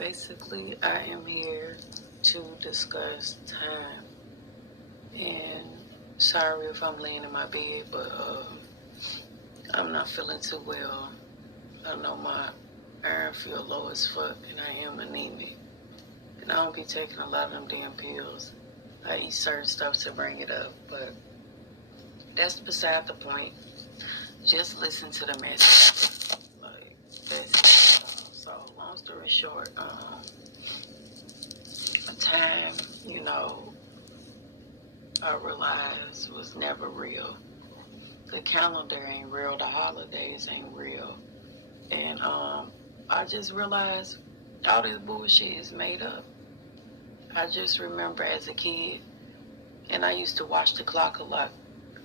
Basically, I am here to discuss time. And sorry if I'm laying in my bed, but I'm not feeling too well. I know my iron feel low as fuck, and I am anemic. And I don't be taking a lot of them damn pills. I eat certain stuff to bring it up, but that's beside the point. Just listen to the message. Like, that's it. So, long story short, time, I realized was never real. The calendar ain't real, the holidays ain't real. And I just realized all this bullshit is made up. I just remember as a kid, and I used to watch the clock a lot.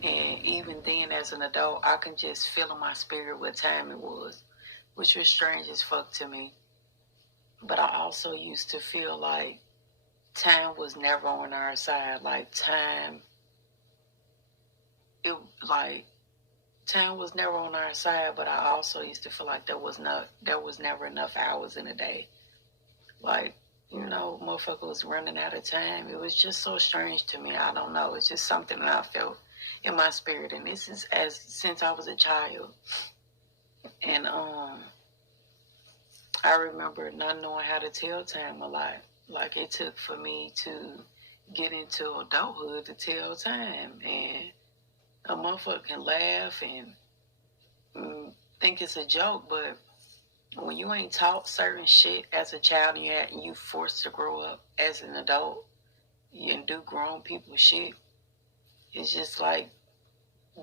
And even then, as an adult, I can just feel in my spirit what time it was, which was strange as fuck to me. But I also used to feel like time was never on our side. Like time was never on our side, but I also used to feel like there was never enough hours in a day. Like, motherfucker was running out of time. It was just so strange to me. I don't know. It's just something that I felt in my spirit. And this is since I was a child. And I remember not knowing how to tell time a lot. Like, it took for me to get into adulthood to tell time. And a motherfucker can laugh and think it's a joke, but when you ain't taught certain shit as a child and you forced to grow up as an adult and do grown people shit, it's just like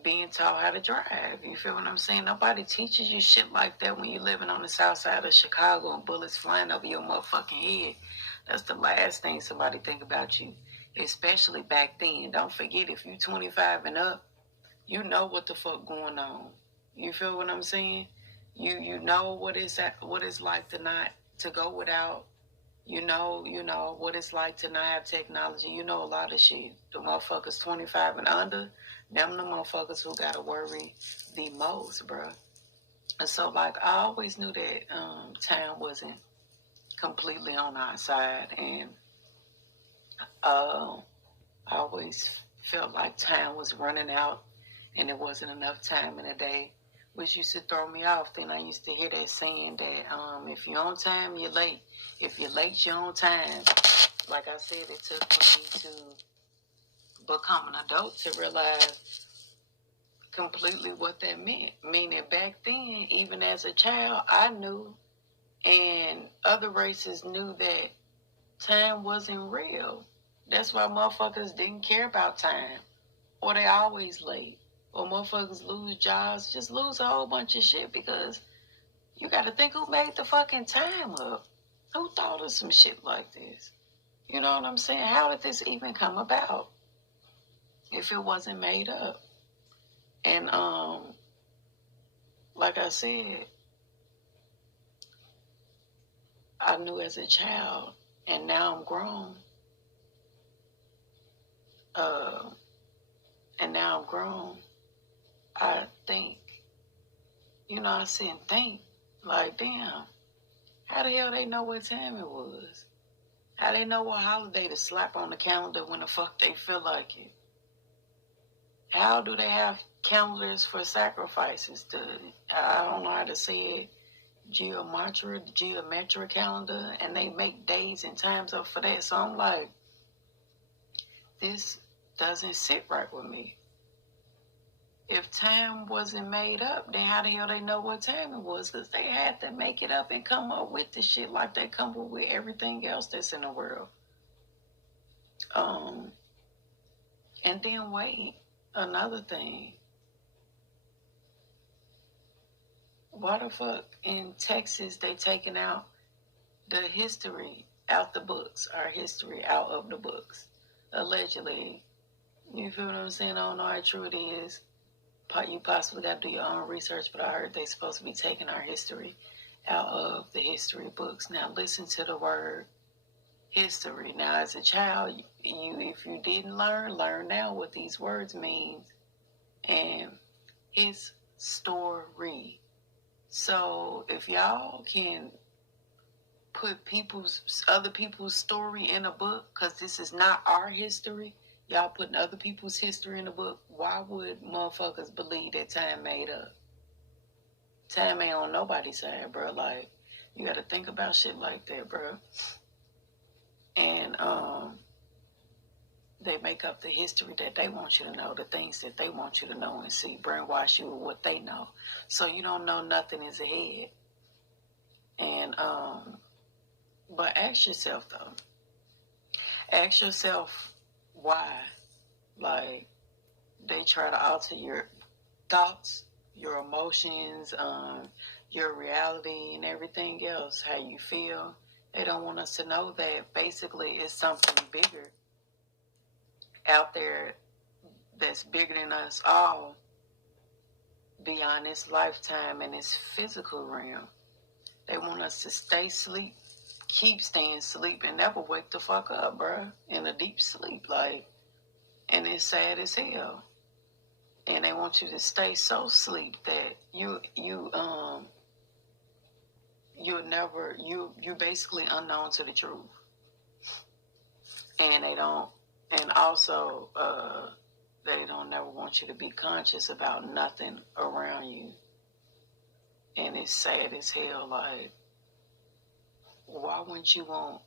being taught how to drive. You feel what I'm saying? Nobody teaches you shit like that when you're living on the south side of Chicago and bullets flying over your motherfucking head. That's the last thing somebody think about you, especially back then. Don't forget, if you 25 and up, you know what the fuck going on. You feel what I'm saying? You know what it's like to go without. You know what it's like to not have technology. You know a lot of shit. The motherfuckers 25 and under, them the motherfuckers who gotta worry the most, bruh. And so, like, I always knew that time wasn't completely on our side, and I always felt like time was running out and there wasn't enough time in a day, which used to throw me off. Then I used to hear that saying that if you're on time, you're late. If you're late, you're on time. Like I said, it took for me to become an adult to realize completely what that meant. Meaning back then, even as a child, I knew, and other races knew, that time wasn't real. That's why motherfuckers didn't care about time, or they always late. Or motherfuckers lose jobs, just lose a whole bunch of shit because you got to think who made the fucking time up. Who thought of some shit like this? You know what I'm saying? How did this even come about if it wasn't made up? And like I said, I knew as a child, and now I'm grown. And now I'm grown. I think, I sit and think, like, damn, how the hell they know what time it was? How they know what holiday to slap on the calendar when the fuck they feel like it? How do they have calendars for sacrifices? I don't know how to say it, geometric calendar, and they make days and times up for that. So I'm like, this doesn't sit right with me. If time wasn't made up, then how the hell they know what time it was? Because they had to make it up and come up with the shit like they come up with everything else that's in the world. And then wait, another thing. Why the fuck in Texas they taking out the history out the books, our history out of the books, allegedly? You feel what I'm saying? I don't know how true it is. You possibly got to do your own research, but I heard they supposed to be taking our history out of the history books. Now listen to the word history. Now, as a child, if you didn't learn now what these words mean. And it's story. So if y'all can put other people's story in a book, because this is not our history. Y'all putting other people's history in a book. Why would motherfuckers believe that time made up? Time ain't on nobody's side, bro. Like, you got to think about shit like that, bro. And they make up the history that they want you to know, the things that they want you to know and see, brainwash you with what they know. So you don't know nothing is ahead. And but ask yourself though. Ask yourself why. Like, they try to alter your thoughts, your emotions, your reality, and everything else, how you feel. They don't want us to know that basically it's something bigger out there that's bigger than us all, beyond this lifetime and this physical realm. They want us to stay asleep, keep staying asleep, and never wake the fuck up, bruh, in a deep sleep. Like, and it's sad as hell. And they want you to stay so asleep that you're basically unknown to the truth. And they don't, and also they don't never want you to be conscious about nothing around you. And it's sad as hell. Like, why wouldn't you want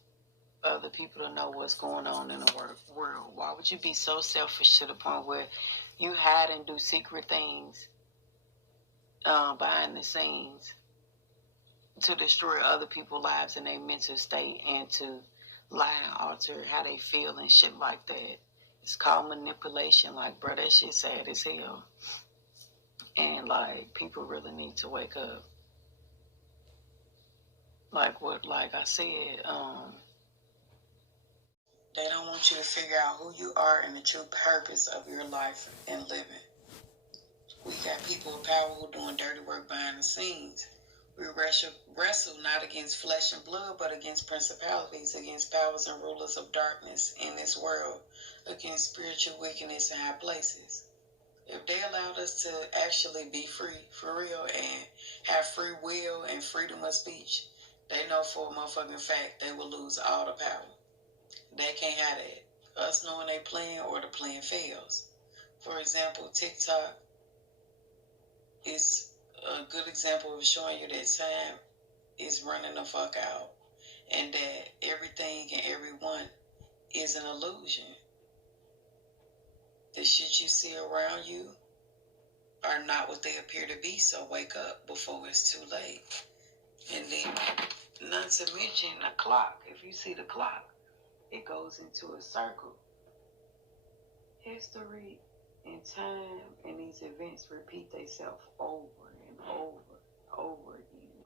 other people to know what's going on in the world? Why would you be so selfish to the point where you hide and do secret things behind the scenes to destroy other people's lives and their mental state, and to lie and alter how they feel and shit like that? It's called manipulation. Like, bro, that shit sad as hell. And like, people really need to wake up. Like I said, they don't want you to figure out who you are and the true purpose of your life and living. We got people with power who doing dirty work behind the scenes. We wrestle not against flesh and blood, but against principalities, against powers and rulers of darkness in this world, against spiritual wickedness in high places. If they allowed us to actually be free, for real, and have free will and freedom of speech, they know for a motherfucking fact they will lose all the power. They can't have that. Us knowing they plan, or the plan fails. For example, TikTok is a good example of showing you that time is running the fuck out, and that everything and everyone is an illusion. The shit you see around you are not what they appear to be, so wake up before it's too late. And then, not to mention the clock. If you see the clock, it goes into a circle. History and time and these events repeat themselves over and over again.